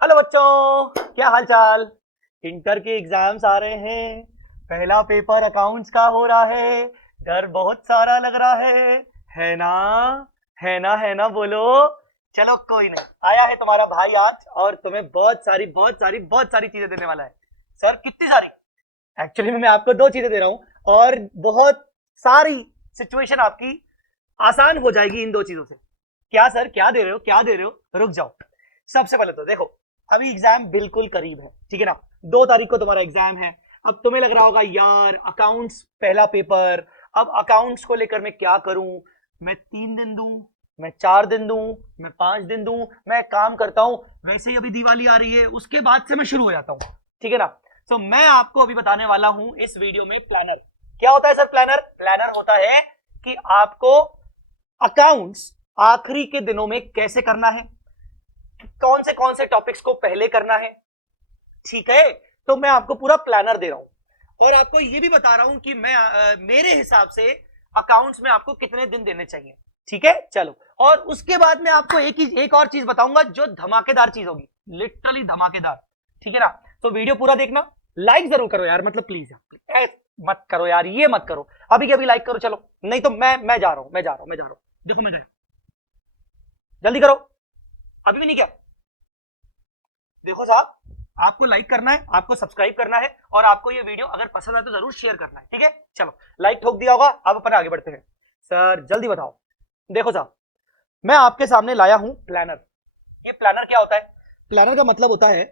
Hello बच्चों, क्या हाल चाल। इंटर के एग्जाम्स आ रहे हैं। पहला पेपर अकाउंट्स का हो रहा है। डर बहुत सारा लग रहा है ना? है ना बोलो। चलो कोई नहीं, आया है तुम्हारा भाई आज और तुम्हें बहुत सारी चीजें देने वाला है। सर कितनी सारी? एक्चुअली मैं आपको दो चीजें दे रहा हूं और बहुत सारी सिचुएशन आपकी आसान हो जाएगी इन दो चीजों से। क्या सर, क्या दे रहे हो, क्या दे रहे हो? रुक जाओ। सबसे पहले तो देखो, अभी एग्जाम बिल्कुल करीब है, ठीक है ना? 2 तारीख को तुम्हारा एग्जाम है। अब तुम्हें लग रहा होगा यार अकाउंट्स पहला पेपर, अब अकाउंट्स को लेकर मैं क्या करूं? मैं 3 दिन दूं, मैं 4 दिन दूं, मैं 5 दिन दूं? मैं काम करता हूं, वैसे ही अभी दिवाली आ रही है, उसके बाद से मैं शुरू हो जाता हूं, ठीक है ना? तो मैं आपको अभी बताने वाला हूं इस वीडियो में प्लानर। क्या होता है सर प्लानर? प्लानर होता है कि आपको अकाउंट्स आखिरी के दिनों में कैसे करना है, कौन से टॉपिक्स को पहले करना है, ठीक है? तो मैं आपको पूरा प्लानर दे रहा हूं और आपको ये भी बता रहा हूं कि मैं मेरे हिसाब से अकाउंट्स में आपको कितने दिन देने चाहिए, ठीक है? चलो, और उसके बाद मैं आपको एक और चीज बताऊंगा जो धमाकेदार चीज होगी, लिटरली धमाकेदार, ठीक है ना? तो वीडियो पूरा देखना, लाइक जरूर करो यार, मतलब प्लीज मत करो यार, ये मत करो, अभी के अभी लाइक करो, चलो नहीं तो मैं जा रहा हूं, देखो मैं गया, जल्दी करो। अभी भी नहीं क्या? देखो साहब, आपको लाइक करना है, आपको सब्सक्राइब करना है और आपको ये वीडियो अगर पसंद आए तो जरूर शेयर करना है, ठीक है? चलो, लाइक ठोक दिया होगा, अब अपन आगे बढ़ते हैं। सर जल्दी बताओ। देखो साहब, मैं आपके सामने लाया हूं प्लानर। ये प्लानर क्या होता है? प्लानर का मतलब होता है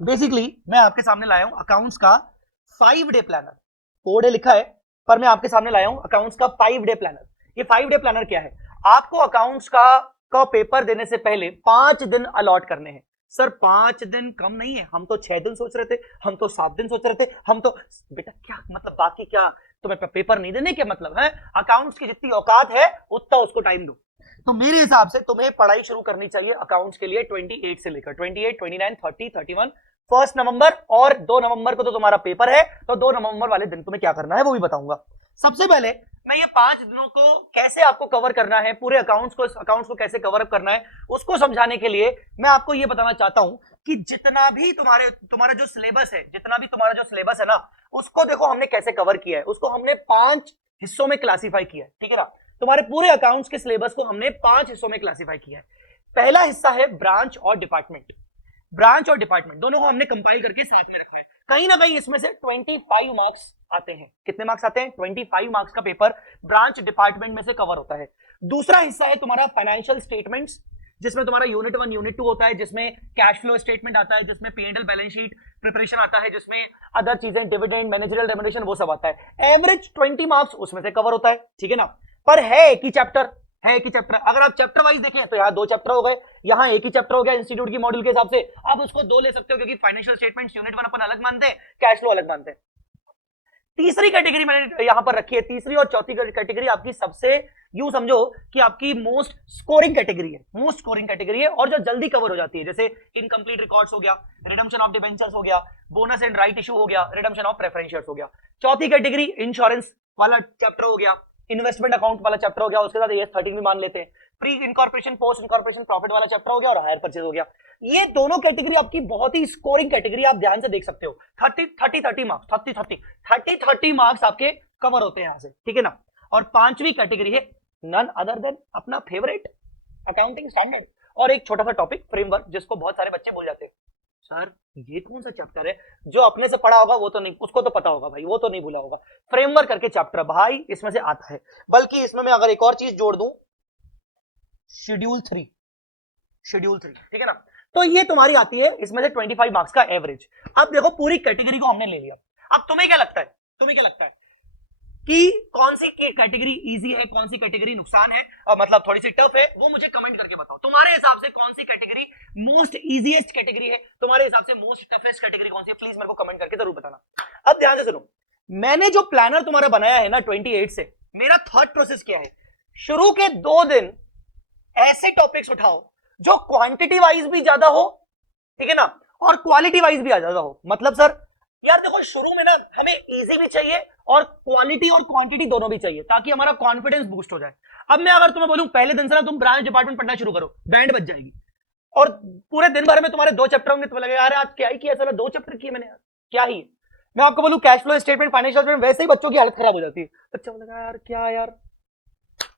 बेसिकली, मैं आपके सामने लाया हूं अकाउंट्स का 5 डे प्लानर। 4 डे लिखा है पर मैं आपके सामने लाया हूं अकाउंट्स का 5 डे प्लानर। ये 5 डे प्लानर क्या है? आपको अकाउंट्स का पेपर देने से पहले 5 दिन अलॉट करने हैं। सर 5 दिन कम नहीं है, हम तो 6 दिन सोच रहे थे, हम तो 7 दिन सोच रहे थे, हम तो बेटा क्या मतलब, बाकी क्या तुम्हें पेपर नहीं देने के मतलब है? अकाउंट्स की जितनी औकात है उतना उसको टाइम दो। तो मेरे हिसाब से तुम्हें पढ़ाई शुरू करनी चाहिए अकाउंट्स के लिए 28 से लेकर 28, 29, 30, 31, 1 नवंबर और 2 नवंबर को तो तुम्हारा पेपर है। तो 2 नवंबर वाले दिन तुम्हें क्या करना है वो भी बताऊंगा। सबसे पहले मैं ये 5 दिनों को कैसे आपको कवर करना है, पूरे अकाउंट्स को कैसे कवर अप करना है, उसको समझाने के लिए मैं आपको ये बताना चाहता हूं कि जितना भी तुम्हारा जो सिलेबस है ना, उसको देखो हमने कैसे कवर किया है। उसको हमने 5 हिस्सों में क्लासीफाई किया है, ठीक है ना? तुम्हारे पूरे अकाउंट्स के सिलेबस को हमने 5 हिस्सों में क्लासीफाई किया है। पहला हिस्सा है ब्रांच और डिपार्टमेंट। ब्रांच और डिपार्टमेंट दोनों को हमने कंपाइल करके साथ में रखा है। कहीं ना कहीं इसमें से 25 मार्क्स आते हैं। कितने मार्क्स आते हैं? 25 मार्क्स का पेपर ब्रांच डिपार्टमेंट में से कवर होता है। दूसरा हिस्सा है तुम्हारा फाइनेंशियल स्टेटमेंट्स, जिसमें तुम्हारा यूनिट 1, यूनिट 2 होता है, जिसमें कैश फ्लो स्टेटमेंट आता है, जिसमें P&L बैलेंस शीट प्रिपरेशन आता है, जिसमें अदर चीजें डिविडेंड, मैनेजरियल रेम्युनरेशन वो सब आता है। एवरेज 20 मार्क्स उसमें से कवर होता है, ठीक है ना? पर है एक ही चैप्टर, अगर आप चैप्टर वाइज देखें तो यहाँ 2 चैप्टर हो गए, यहाँ एक ही चैप्टर हो गया इंस्टीट्यूट की मॉड्यूल के हिसाब से। आप उसको 2 ले सकते हो क्योंकि फाइनेंशियल स्टेटमेंट्स यूनिट 1 अपन अलग मानते हैं, कैश फ्लो अलग मानते हैं। तीसरी कैटेगरी मैंने यहां पर रखी है, तीसरी और चौथी कैटेगरी आपकी सबसे, यूं समझो कि आपकी मोस्ट स्कोरिंग कैटेगरी है और जो जल्दी कवर हो जाती है, जैसे इनकम्प्लीट रिकॉर्ड्स हो गया, रिडम्पशन ऑफ डिबेंचर्स हो गया, बोनस एंड राइट इशू हो गया, रिडम्पशन ऑफ प्रेफरेंस शेयर्स हो गया। चौथी कैटेगरी इंश्योरेंस वाला चैप्टर हो गया, इन्वेस्टमेंट अकाउंट वाला चैप्टर हो गया, उसके साथ AS 13 भी मान लेते हैं, pre incorporation post incorporation profit वाला चैप्टर हो गया और हायर परचेज हो गया। ये दोनों कैटेगरी आपकी बहुत ही स्कोरिंग कैटेगरी, आप ध्यान से देख सकते हो। 30 मार्क्स 30 मार्क्स आपके कवर होते हैं यहां से, ठीक है ना? और 5वीं कैटेगरी है नन अदर देन अपना फेवरेट अकाउंटिंग स्टैंडर्ड और एक छोटा सा टॉपिक फ्रेमवर्क, जिसको बहुत सारे बच्चे भूल जाते हैं। सर ये कौन सा चैप्टर है? जो अपने से पढ़ा होगा वो तो नहीं, उसको तो पता होगा भाई, वो तो नहीं भूला होगा। फ्रेमवर्क करके चैप्टर भाई इसमें से आता है। बल्कि इसमें मैं अगर एक और चीज जोड़ दूं, शेड्यूल 3, ठीक है ना? तो ये तुम्हारी आती है इसमें से 25 मार्क्स का एवरेज। अब देखो पूरी कैटेगरी को हमने ले लिया। अब तुम्हें क्या लगता है कि कौन सी कैटेगरी इजी है, कौन सी कैटेगरी नुकसान है, मतलब थोड़ी सी टफ है? वो मुझे कमेंट करके बताओ। तुम्हारे हिसाब से कौन सी कैटेगरी मोस्ट इजीएस्ट कैटेगरी है, तुम्हारे हिसाब से मोस्ट टफेस्ट कैटेगरी कौन सी है? प्लीज मेरे को कमेंट करके जरूर बताना। अब ध्यान से सुनो, मैंने जो प्लानर तुम्हारा बनाया है ना 28 से, मेरा थॉट प्रोसेस क्या है? शुरू के 2 दिन ऐसे टॉपिक्स उठाओ जो क्वांटिटी वाइज भी ज्यादा हो, ठीक है ना, और क्वालिटी वाइज भी ज्यादा हो। मतलब सर यार देखो, शुरू में ना हमें इजी भी चाहिए और क्वालिटी और क्वांटिटी दोनों भी चाहिए, ताकि हमारा कॉन्फिडेंस बूस्ट हो जाए। अब मैं अगर तुम्हें बोलूं पहले दिन से ना तुम ब्रांच डिपार्टमेंट पढ़ना शुरू करो, बैंड बज जाएगी। और पूरे दिन भर में तुम्हारे 2 चैप्टर होंगे, तुम्हें लगेगा यार आज क्या ही किया, चलो 2 चैप्टर किए मैंने यार, क्या ही। मैं आपको बोलूं cash flow statement, financial statement, वैसे ही बच्चों की हालत खराब हो जाती है। बच्चा बोलेगा यार क्या यार।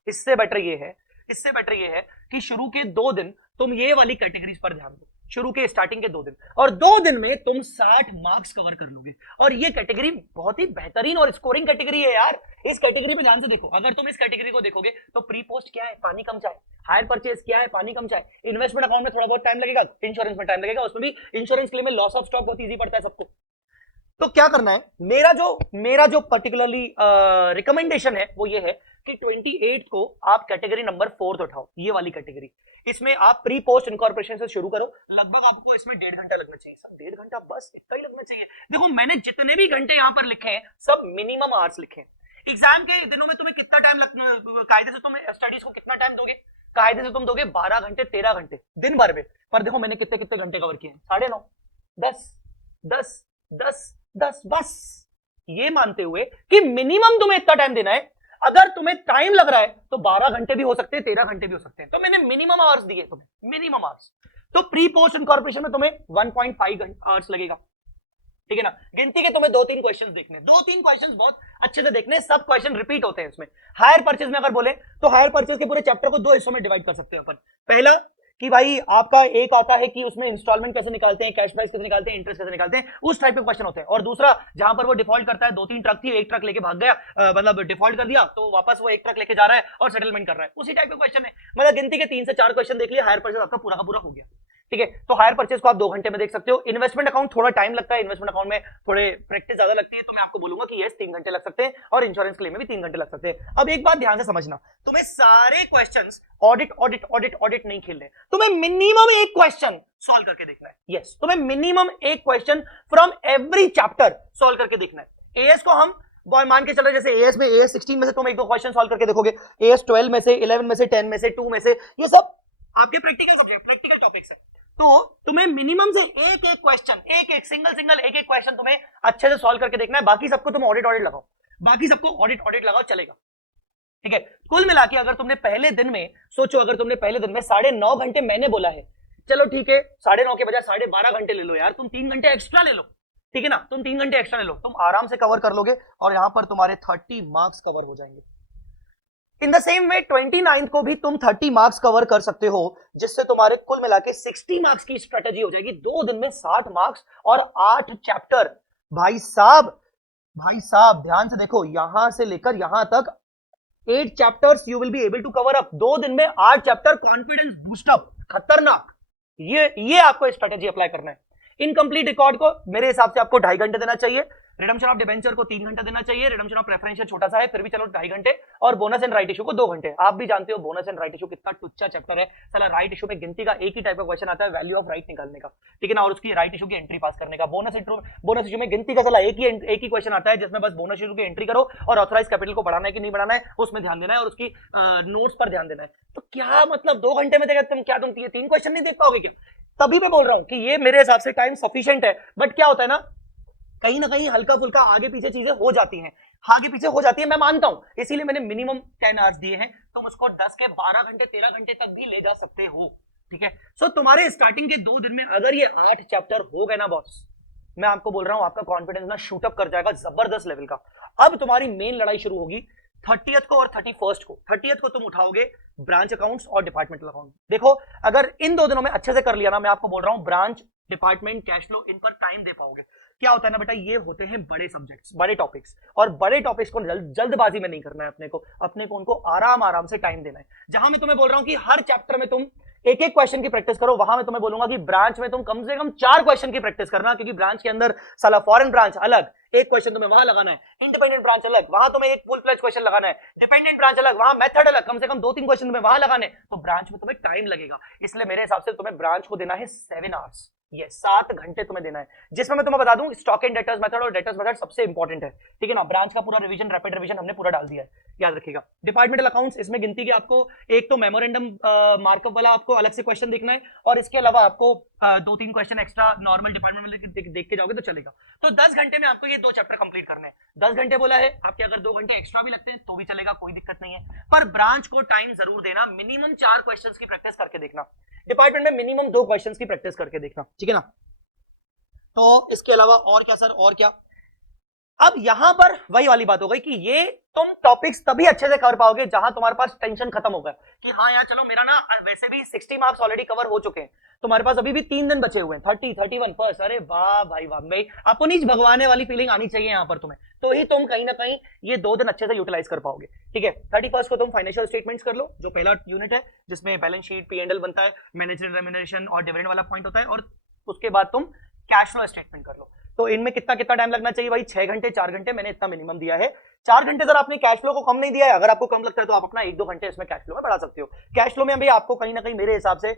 इससे बेटर ये है, इससे बेटर ये है कि शुरू के 2 दिन तुम ये वाली कैटेगरीज पर ध्यान दो, शुरू के स्टार्टिंग के 2 दिन, और 2 दिन में तुम 60 मार्क्स कवर कर लोगे। और ये कैटेगरी बहुत ही बेहतरीन और स्कोरिंग कैटेगरी है यार। इस कैटेगरी में ध्यान से देखो, अगर तुम इस कैटेगरी को देखोगे तो प्री पोस्ट क्या है, पानी कम चाय, हायर परचेज क्या है, पानी कम चाय, इन्वेस्टमेंट अकाउंट में थोड़ा बहुत टाइम लगेगा, इंश्योरेंस में टाइम लगेगा, उसमें भी इंश्योरेंस क्लेम में लॉस ऑफ स्टॉक बहुत ईजी पड़ता है सबको। तो क्या करना है, मेरा जो पर्टिकुलरली रिकमेंडेशन है वो ये है कि 28 को आप कैटेगरी नंबर 4 उठाओ, ये वाली कैटेगरी। इसमें आप प्री पोस्ट इनकॉर्पोरेशन से शुरू करो, लगभग आपको इसमें 1.5 घंटा लगना चाहिए, सब 1.5 घंटा बस, इतना ही लगना चाहिए। देखो मैंने जितने भी घंटे यहां पर लिखे हैं सब मिनिमम आवर्स लिखे हैं। एग्जाम के दिनों में तुम्हें कितना टाइम कायदे से तुम स्टडीज को कितना टाइम दोगे, कायदे से तुम दोगे 12 घंटे 13 घंटे दिन भर में। पर देखो मैंने कितने कितने घंटे कवर किए हैं, 9.5 10 10 10 10 बस, ये मानते हुए कि मिनिमम तुम्हें इतना टाइम देना है। अगर तुम्हें टाइम लग रहा है तो 12 घंटे भी हो सकते हैं, 13 घंटे भी हो सकते हैं, तो मैंने मिनिमम आवर्स दिए तुम्हें, मिनिमम आवर्स। तो प्री पोस्ट इनकॉर्पोरेशन में तुम्हें 1.5 आवर्स लगेगा, ठीक है ना। गिनती के तुम्हें 2-3 क्वेश्चंस देखने, 2-3 क्वेश्चंस बहुत अच्छे से देखने, सब क्वेश्चन रिपीट होते हैं इसमें। हायर परचेज में अगर बोले तो हायर परचेज के पूरे चैप्टर को 2 हिस्सों में डिवाइड कर सकते हैं अपन। पहला कि भाई आपका एक आता है कि उसमें इंस्टॉलमेंट कैसे निकालते हैं, कैश प्राइस कैसे निकालते हैं, इंटरेस्ट कैसे निकालते हैं, उस टाइप के क्वेश्चन होते हैं। और दूसरा जहां पर वो डिफॉल्ट करता है, 2-3 ट्रक थी, एक ट्रक लेके भाग गया, मतलब डिफॉल्ट कर दिया तो वापस वो एक ट्रक लेके जा रहा है और सेटलमेंट कर रहा है, उसी टाइप का क्वेश्चन है। मतलब गिनती के 3 से 4 क्वेश्चन देख लिया, हायर परचेज आपका पूरा का पूरा हो गया, ठीक है। तो हायर परचेज को आप 2 घंटे में देख सकते हो। इन्वेस्टमेंट अकाउंट थोड़ा टाइम लगता है, इन्वेस्टमेंट अकाउंट में थोड़े प्रैक्टिस ज्यादा लगती है, तो मैं आपको बोलूंगा कि यस 3 घंटे लग सकते हैं, और इंश्योरेंस क्लेम में भी 3 घंटे लग सकते हैं। अब एक बात ध्यान से समझना, तुम्हें सारे questions audit audit audit audit नहीं खेलने, तुम्हें मिनिमम एक क्वेश्चन सॉल्व करके देखना है। यस तुम्हें मिनिमम एक question from every chapter solve करके देखना है। एएस को हम मान के चल रहे, जैसे एएस में एएस 16 में से तुम 1-2 क्वेश्चन सॉल्व करके देखोगे, एएस 12 में से, 11 में से, 10 में से, 2 में से, ये सब आपके प्रैक्टिकल सब्जेक्ट, प्रैक्टिकल टॉपिक्स है। तो तुम्हें मिनिमम से एक क्वेश्चन, एक सिंगल एक क्वेश्चन तुम्हें अच्छे से सॉल्व करके देखना है। बाकी सबको तुम ऑडिट लगाओ, बाकी सबको ऑडिट लगाओ, चलेगा, ठीक है। कुल मिला के अगर तुमने पहले दिन में सोचो, अगर तुमने पहले दिन में 9.5 घंटे मैंने बोला है, चलो ठीक है 9.5 के बजाय 12.5 घंटे ले लो यार, तुम 3 घंटे एक्स्ट्रा ले लो, ठीक है ना, तुम 3 घंटे एक्स्ट्रा ले लो, तुम आराम से कवर कर लोगे और यहां पर तुम्हारे 30 मार्क्स कवर हो जाएंगे। In the same way 29th को भी तुम 30 मार्क्स कवर कर सकते हो, जिससे तुम्हारे कुल मिला के 60 मार्क्स की स्ट्रेटेजी हो जाएगी। 2 दिन में 60 मार्क्स और 8 चैप्टर। भाई साहब ध्यान से देखो, यहां से लेकर यहां तक 8 chapters you will be able to cover up. 2 दिन में 8 चैप्टर, कॉन्फिडेंस बूस्टअप, खतरनाक। ये आपको स्ट्रेटेजी अप्लाई करना है। इनकम्प्लीट रिकॉर्ड को मेरे हिसाब से आपको 2.5 घंटे देना चाहिए, रिडम्पशन ऑफ डिबेंचर को 3 घंटे देना चाहिए, रिडम्पशन ऑफ प्रेफरेंशियल छोटा सा है फिर भी चलो 2.5 घंटे, और बोनस एंड राइट इशू को 2 घंटे। आप भी जानते हो बोनस एंड राइट इशू कितना टुच्चा चैप्टर है साला। राइट इशू में गिनती का एक ही टाइप का क्वेश्चन आता है, वैल्यू ऑफ राइट निकालने का, ठीक है ना, और उसकी राइट इशू की एंट्री पास करने का। बोनस इशू में गिनती का साला एक ही क्वेश्चन आता है, जिसमें बस बोनस इशू की एंट्री करो और ऑथराइज कैपिटल को बढ़ाना है कि नहीं बढ़ाना है उसमें ध्यान देना है, और उसकी नोट्स पर ध्यान देना है। तो क्या मतलब 2 घंटे में देगा तुम, क्या तुम 3 क्वेश्चन नहीं देख पाओगे क्या? तभी मैं बोल रहा हूं कि ये मेरे हिसाब से टाइम सफिशिएंट है। बट क्या होता है ना, कहीं ना कहीं हल्का फुल्का आगे पीछे चीजें हो जाती हैं, आगे पीछे हो जाती है, मैं मानता हूं, इसीलिए मैंने मिनिमम 10 आवर्स दिए हैं। तुम उसको 10 के 12 घंटे 13 घंटे तक भी ले जा सकते हो, ठीक है। सो तुम्हारे स्टार्टिंग के 2 दिन में अगर ये 8 चैप्टर हो गए ना बॉस, मैं आपको बोल रहा हूं आपका कॉन्फिडेंस ना शूट अप कर जाएगा जबरदस्त लेवल का। अब तुम्हारी मेन लड़ाई शुरू होगी 30th को और 31st को। 30th को तुम उठाओगे ब्रांच अकाउंट्स और डिपार्टमेंटल अकाउंट। देखो अगर इन 2 दिनों में अच्छे से कर लिया ना, मैं आपको बोल रहा हूं ब्रांच, डिपार्टमेंट, कैश फ्लो, इन पर टाइम दे पाओगे। क्या होता है ना बेटा, ये होते हैं बड़े सब्जेक्ट्स, बड़े टॉपिक्स, और बड़े टॉपिक्स को जल्दबाजी में नहीं करना है अपने को उनको आराम से टाइम देना है। जहां मैं तुम्हें बोल रहा हूं कि हर चैप्टर में तुम एक क्वेश्चन की प्रैक्टिस करो, वहां मैं तुम्हें बोलूंगा कि ब्रांच में तुम कम से कम 4 क्वेश्चन की प्रैक्टिस करना, क्योंकि ब्रांच के अंदर साला फॉरेन ब्रांच अलग, एक क्वेश्चन तुम्हें वहां लगाना है, इंडिपेंडेंट ब्रांच अलग, वहां तुम्हें एक फुल फ्लेज क्वेश्चन लगाना है, डिपेंडेंट ब्रांच अलग, वहां मेथड अलग, कम से कम 2-3 क्वेश्चन तुम्हें वहां लगाने, तो ब्रांच में तुम्हें टाइम लगेगा। इसलिए मेरे हिसाब से तुम्हें ब्रांच को देना है 7 आवर्स। ये 7 घंटे तुम्हें देना है, जिसमें मैं तुम्हें बता दूं स्टॉक एंड डेटर्स मेथड और डेटर्स मेथड सबसे इंपॉर्टेंट है, ठीक है ना। ब्रांच का पूरा रिवीजन, रैपिड रिवीजन हमने पूरा डाल दिया है, याद रखिएगा। डिपार्टमेंटल अकाउंट्स, इसमें गिनती की आपको एक तो मेमोरेंडम मार्कअप वाला आपको अलग से क्वेश्चन देखना है, और इसके अलावा आपको 2-3 क्वेश्चन एक्स्ट्रा नॉर्मल डिपार्टमेंट में देख के जाओगे तो चलेगा। तो 10 घंटे में आपको ये 2 चैप्टर कंप्लीट करने हैं। 10 घंटे बोला है, आपके अगर 2 घंटे एक्स्ट्रा भी लगते हैं तो भी चलेगा, कोई दिक्कत नहीं है, पर ब्रांच को टाइम जरूर देना। मिनिमम 4 क्वेश्चन की प्रैक्टिस करके देखना, डिपार्टमेंट में मिनिमम 2 क्वेश्चन की प्रैक्टिस करके देखना, ठीक है ना। तो इसके अलावा और क्या सर, और क्या। अब यहां पर वही वाली बात हो गई कि ये तुम टॉपिक्स तभी अच्छे से कर पाओगे जहां तुम्हारे पास टेंशन खत्म हो गया कि हाँ यार चलो मेरा ना वैसे भी 60 मार्क्स ऑलरेडी कवर हो चुके हैं, तुम्हारे पास अभी भी 3 दिन बचे हुए हैं, 30, 31 फर्स्ट। अरे वाह भाई वाह भाई, आपको नीच भगवाने वाली फीलिंग आनी चाहिए यहां पर तुम्हें, तो ही तुम कहीं ना कहीं ये 2 दिन अच्छे से यूटिलाइज कर पाओगे, ठीक है। 31 को तुम फाइनेंशियल स्टेटमेंट्स कर लो, जो पहला यूनिट है जिसमें बैलेंस शीट, P&L बनता है, मैनेजर रेम्यूनरेशन और डिविडेंड वाला पॉइंट होता है, और उसके बाद तुम कैश फ्लो स्टेटमेंट कर लो। तो इनमें कितना कितना टाइम लगना चाहिए भाई, 6 घंटे 4 घंटे, मैंने इतना मिनिमम दिया है। 4 घंटे सर आपने कैश फ्लो को कम नहीं दिया है, अगर आपको कम लगता है तो आप अपना 1-2 घंटे इसमें कैश फ्लो में बढ़ा सकते हो। कैश फ्लो में भी आपको कहीं ना कहीं मेरे हिसाब से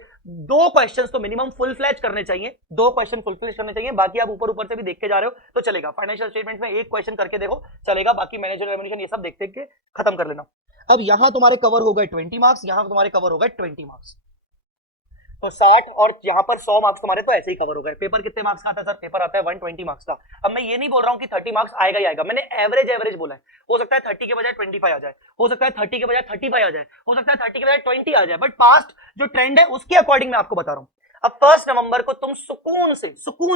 2 क्वेश्चंस तो मिनिमम फुल फ्लैश करने चाहिए, 2 क्वेश्चन फुल फ्लैश करने चाहिए, बाकी आप ऊपर ऊपर से भी देख के जा रहे हो तो चलेगा। फाइनेंशियल स्टेटमेंट में 1 क्वेश्चन करके देखो चलेगा, बाकी मैनेजर रेम्यूनरेशन ये सब देख देख के खत्म कर लेना। अब यहां तुम्हारे कवर हो गए 20 मार्क्स, यहां तुम्हारे कवर हो गए 20 मार्क्स, तो 60 और यहां पर 100 मार्क्स तुम्हारे तो ऐसे ही कवर हो गए। पेपर कितने मार्क्स का आता है सर, पेपर आता है 120 मार्क्स का। अब मैं ये नहीं बोल रहा हूं कि 30 मार्क्स आएगा ही आएगा, मैंने एवरेज बोला है। हो सकता है 30 के बजाय 25 आ जाए, हो सकता है 30 के बजाय 35 आ जाए, हो सकता है 30 के बजाय 20 आ जाए, बट पास्ट जो ट्रेंड है उसके अकॉर्डिंग मैं आपको बता रहा हूं। अब 1 नवंबर को तुम सुकून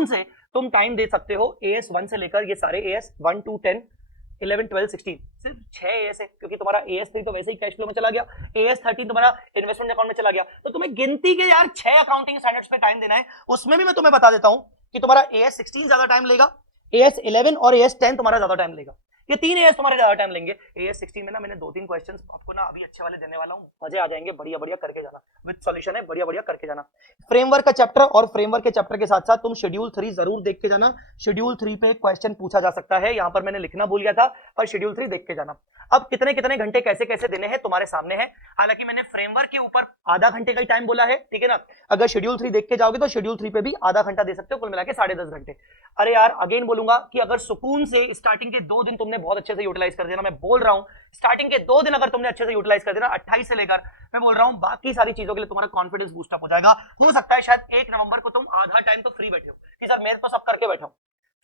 से तुम टाइम दे सकते हो AS 1 से लेकर ये सारे AS 1 to 10 11 12 16 सिर्फ 6 AS है, क्योंकि तुम्हारा AS 3 तो वैसे ही कैश फ्लो में चला गया, AS 13 तुम्हारा इन्वेस्टमेंट अकाउंट में चला गया, तो तुम्हें गिनती के यार 6 अकाउंटिंग स्टैंडर्ड्स पे टाइम देना है। उसमें भी मैं तुम्हें बता देता हूं कि तुम्हारा AS 16 ज्यादा टाइम लेगा, AS 11 और AS 10 तुम्हारा ज्यादा टाइम लेगा, ये 3 AS तुम्हारे ज्यादा टाइम लेंगे। AS 16 में ना मैंने 2-3 क्वेश्चंस आपको ना अभी अच्छे वाले देने वाला हूं, मजे आ जाएंगे, बढ़िया बढ़िया करके जाना, विद सॉल्यूशन है, बढ़िया बढ़िया करके जाना। फ्रेमवर्क का चैप्टर, और फ्रेमवर्क के चैप्टर के साथ साथ तुम शेड्यूल 3 जरूर देख के जाना। शेड्यूल 3 पे क्वेश्चन पूछा जा सकता है, यहां पर मैंने लिखना भूल गया था, पर शेड्यूल 3 देख के जाना। अब कितने कितने घंटे कैसे कैसे देने हैं तुम्हारे सामने है, हालांकि मैंने फ्रेमवर्क के ऊपर आधा घंटे का ही टाइम बोला है, ठीक है ना। अगर शेड्यूल 3 देख के जाओगे तो शेड्यूल 3 पे भी आधा घंटा दे सकते हो, कुल मिला के 10.5 घंटे। अरे यार अगेन बोलूंगा कि अगर सुकून से स्टार्टिंग के 2 दिन तुमने बहुत अच्छे से यूटिलाइज कर देना, मैं बोल रहा हूं स्टार्टिंग के 2 दिन अगर तुमने अच्छे से यूटिलाइज कर देना 28 से लेकर, मैं बोल रहा हूं बाकी सारी चीजों के लिए तुम्हारा कॉन्फिडेंस बूस्ट अप हो जाएगा। हो सकता है शायद 1 नवंबर को तुम आधा टाइम तो फ्री बैठे हो कि सर मैं तो सब करके बैठा हूं,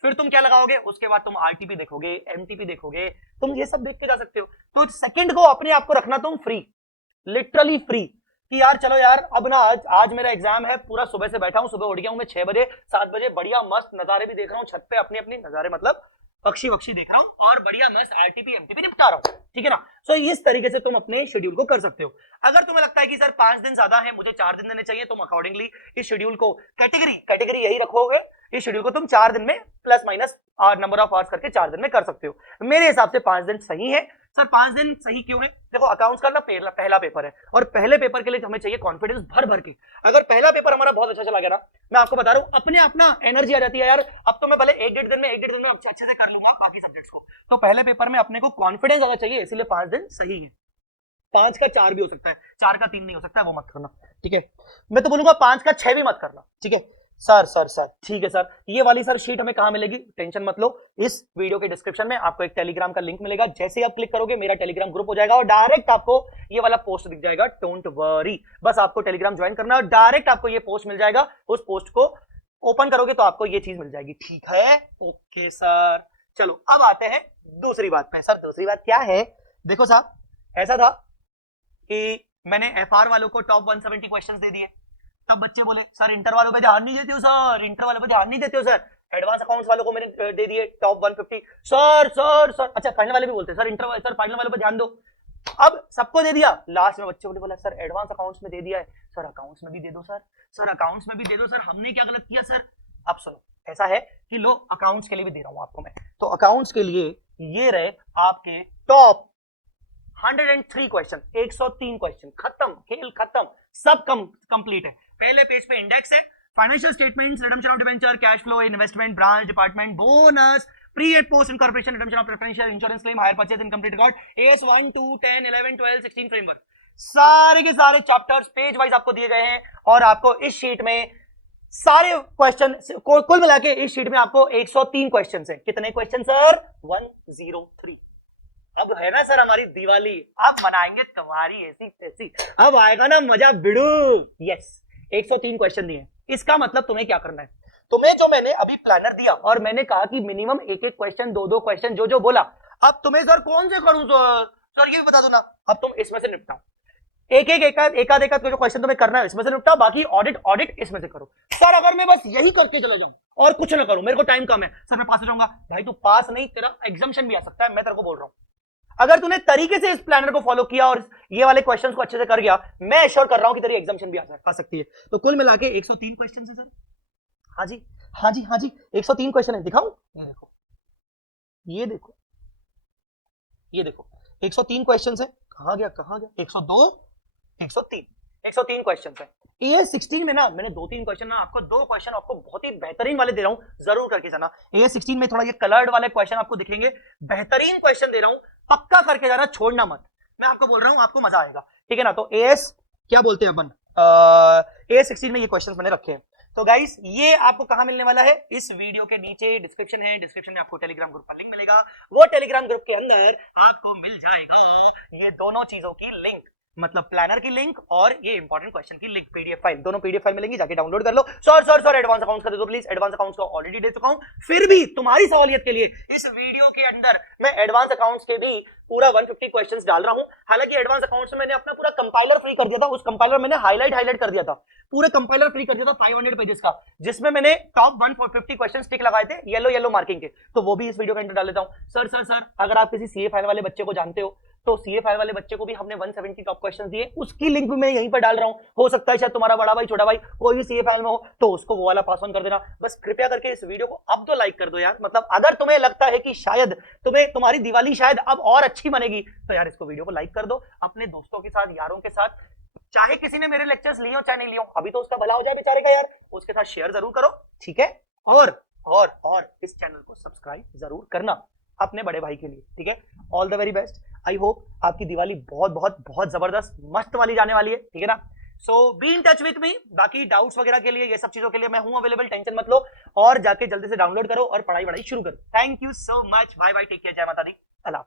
फिर तुम क्या लगाओगे, उसके बाद तुम RTP देखोगे, MTP देखोगे, तुम ये सब देख के जा सकते हो। तो सेकंड को अपने आप को रखना तुम फ्री, लिटरली फ्री, कि यार चलो यार अब ना आज मेरा एग्जाम है, पूरा सुबह से बैठा हूं, सुबह उठ गया हूं मैं 6 बजे 7 बजे, बढ़िया मस्त नजारे भी देख रहा हूं छत पे, अपने अपने नजारे मतलब पक्षी वक्षी देख रहा हूं और बढ़िया मस्त RTP MTP निपटा रहा हूं, ठीक है ना। सो इस तरीके से तुम अपने शेड्यूल को कर सकते हो। अगर तुम्हें लगता है कि सर 5 दिन ज्यादा है, मुझे 4 दिन देने चाहिए, तुम अकॉर्डिंगली इस शेड्यूल को कैटेगरी यही रखोगे, इस शेड्यूल को तुम 4 दिन में plus minus number of hours करके 4 दिन में कर सकते हो। मेरे हिसाब से 5 दिन सही है। सर 5 दिन सही क्यों है, देखो अकाउंट्स का ना पहला पेपर है, और पहले पेपर के लिए हमें चाहिए कॉन्फिडेंस भर भर के। अगर पहला पेपर हमारा बहुत अच्छा चला गया ना, मैं आपको बता रहा हूं अपने आप ना एनर्जी आ जाती है यार, अब तो मैं भले 1-1.5 दिन में अच्छे से कर लूंगा बाकी सब्जेक्ट्स को, तो पहले पेपर में अपने को कॉन्फिडेंस आना चाहिए, इसलिए 5 दिन सही है। 5 का 4 भी हो सकता है, 4 का 3 नहीं हो सकता है, वो मत करना, ठीक है। मैं तो बोलूंगा 5 का 6 भी मत करना, ठीक है। सर ठीक है सर, ये वाली सर शीट हमें कहां मिलेगी, टेंशन मत लो, इस वीडियो के डिस्क्रिप्शन में आपको एक टेलीग्राम का लिंक मिलेगा, जैसे ही आप क्लिक करोगे मेरा टेलीग्राम ग्रुप हो जाएगा और डायरेक्ट आपको ये वाला पोस्ट दिख जाएगा। डोंट वरी, बस आपको टेलीग्राम ज्वाइन करना है और डायरेक्ट आपको ये पोस्ट मिल जाएगा, उस पोस्ट को ओपन करोगे तो आपको ये चीज मिल जाएगी, ठीक है। ओके सर, चलो अब आते हैं दूसरी बात पे। सर दूसरी बात क्या है, देखो साहब ऐसा था कि मैंने FR वालों को टॉप 170 क्वेश्चंस दे दिए, तब बच्चे बोले सर इंटर वालों पे ध्यान नहीं देते हो सर, इंटर वालों पे ध्यान नहीं देते हो सर। एडवांस अकाउंट्स वालों को मैंने दे दिए टॉप 150, सर अच्छा फाइनल वाले भी बोलते हैं सर फाइनल वालों पे ध्यान दो। अब सबको दे दिया, लास्ट में बच्चे बोले सर एडवांस अकाउंट्स में दे दिया है, सर अकाउंट्स में भी दे दो सर अकाउंट्स में भी दे दो सर, हमने क्या गलत किया सर। अब सुनो, ऐसा है कि लो अकाउंट्स के लिए भी दे रहा हूं आपको मैं, तो अकाउंट्स के लिए ये रहे आपके टॉप 103 क्वेश्चन, 103 क्वेश्चन, खत्म, खेल खत्म, सब कंप्लीट है। पहले पेज पे इंडेक्स है, financial statements, redemption of debenture, cash flow, investment, branch, department, bonus, pre and post incorporation, redemption of preferential, insurance claim, hire purchase, incomplete record, AS 1 2 10 11 12 16 framework, सारे के सारे चैप्टर्स पेज वाइज आपको दिए गए हैं और आपको इस शीट में सारे क्वेश्चन कुल मिला के इस शीट में आपको 103 क्वेश्चन है। कितने क्वेश्चन सर? 103। अब है ना सर हमारी दिवाली, अब मनाएंगे तुम्हारी ऐसी तैसी, अब आएगा ना मजा बिड़ू। यस, 103 क्वेश्चन दिए। इसका मतलब तुम्हें क्या करना है, तुम्हें जो मैंने अभी प्लानर दिया और मैंने कहा कि मिनिमम एक एक क्वेश्चन, दो दो क्वेश्चन जो जो बोला, अब तुम्हें सर कौन से करूं सर ये भी बता दो ना। अब तुम इसमें से निपटाओ, एक एक जो क्वेश्चन तुम्हें करना है इसमें से निपटाओ, बाकी ऑडिट इसमें से करो। सर अगर मैं बस यही करके चला जाऊं और कुछ ना करूं, मेरे को टाइम कम है सर, मैं पास हो जाऊंगा। भाई तू पास नहीं, तेरा एग्जाम्शन भी आ सकता है, मैं तेरे को बोल रहा हूं। अगर तूने तरीके से इस प्लानर को फॉलो किया और ये वाले क्वेश्चंस को अच्छे से कर गया, मैं एश्योर कर रहा हूं कि तेरी एग्जाम्शन भी आ सकती है। तो कुल मिला के 103 क्वेश्चन है सर। हाँ जी हाँ जी हाँ जी, 103 क्वेश्चन है। दिखाऊं? ये देखो ये देखो 103 क्वेश्चन है। कहां गया 102 103 क्वेश्चन है। AS16 में ना मैंने 2-3 क्वेश्चन ना आपको, 2 क्वेश्चन आपको बहुत ही बेहतरीन वाले दे रहा हूं, जरूर करके जाना। AS16 में थोड़ा ये कलर्ड वाले क्वेश्चन आपको दिखेंगे, बेहतरीन क्वेश्चन दे रहा हूं, पक्का करके जाना, छोड़ना मत। मैं आपको बोल रहा हूं, आपको मजा आएगा, ठीक है ना। तो AS क्या बोलते हैं अपन, AS16 में ये क्वेश्चन मैंने रखे हैं। तो गाइस ये आपको कहां मिलने वाला है, इस वीडियो के नीचे डिस्क्रिप्शन है, डिस्क्रिप्शन में आपको टेलीग्राम ग्रुप का लिंक मिलेगा। वो टेलीग्राम ग्रुप के अंदर आपको मिल जाएगा ये दोनों चीजों की लिंक, मतलब प्लानर की लिंक और ये इंपॉर्टेंट क्वेश्चन की लिंक, पीडीएफ फाइल, दोनों पीडीएफ फाइल मिलेंगी, जाके डाउनलोड कर लो। सर एडवांस अकाउंट्स का दे दो प्लीज। एडवांस अकाउंट्स का ऑलरेडी दे चुका हूं, फिर भी तुम्हारी सहूलियत के लिए इस वीडियो के अंदर मैं एडवांस अकाउंट्स के भी पूरा 150 क्वेश्चंस डाल रहा हूं। हालांकि एडवांस अकाउंट्स में मैंने अपना पूरा कंपाइलर फ्री कर दिया था, उस कंपाइलर मैंने हाईलाइट कर दिया था, पूरे कंपाइलर फ्री कर दिया था 500 पेजेस का, जिसमें मैंने टॉप 150 क्वेश्चन टिक लगाए थे येलो मार्किंग के, तो वो भी इस वीडियो के अंदर डाल देता हूं। सर अगर आप किसी सीए फाइल वाले बच्चे को जानते हो, तो सीए फाइल वाले बच्चे को भी हमने 170 टॉप क्वेश्चंस दिए, उसकी लिंक भी मैं यहीं पर डाल रहा हूं। हो सकता है शायद तुम्हारा बड़ा भाई छोटा भाई कोई भी सीए फाइल में हो, तो उसको वो वाला पास ऑन कर देना। बस कृपया करके इस वीडियो को अब तो लाइक कर दो यार, मतलब अगर तुम्हें लगता है कि शायद तुम्हारी दिवाली शायद अब और अच्छी बनेगी, तो यार इसको वीडियो को लाइक कर दो, अपने दोस्तों के साथ, यारों के साथ, चाहे किसी ने मेरे लेक्चर्स लिए हो चाहे नहीं लिए हो, अभी तो उसका भला हो जाए बेचारे का यार, उसके साथ शेयर जरूर करो, ठीक है। और इस चैनल को सब्सक्राइब जरूर करना अपने बड़े भाई के लिए, ठीक है। All the very best. I hope आपकी दिवाली बहुत बहुत बहुत जबरदस्त मस्त वाली जाने वाली है, ठीक है ना। So be in touch with me, बाकी डाउट्स वगैरह के लिए, ये सब चीजों के लिए मैं हूं अवेलेबल, टेंशन मत लो, और जाके जल्दी से डाउनलोड करो और पढ़ाई शुरू करो। Thank you so much, bye bye, take care, जय माता दी, अल्लाह।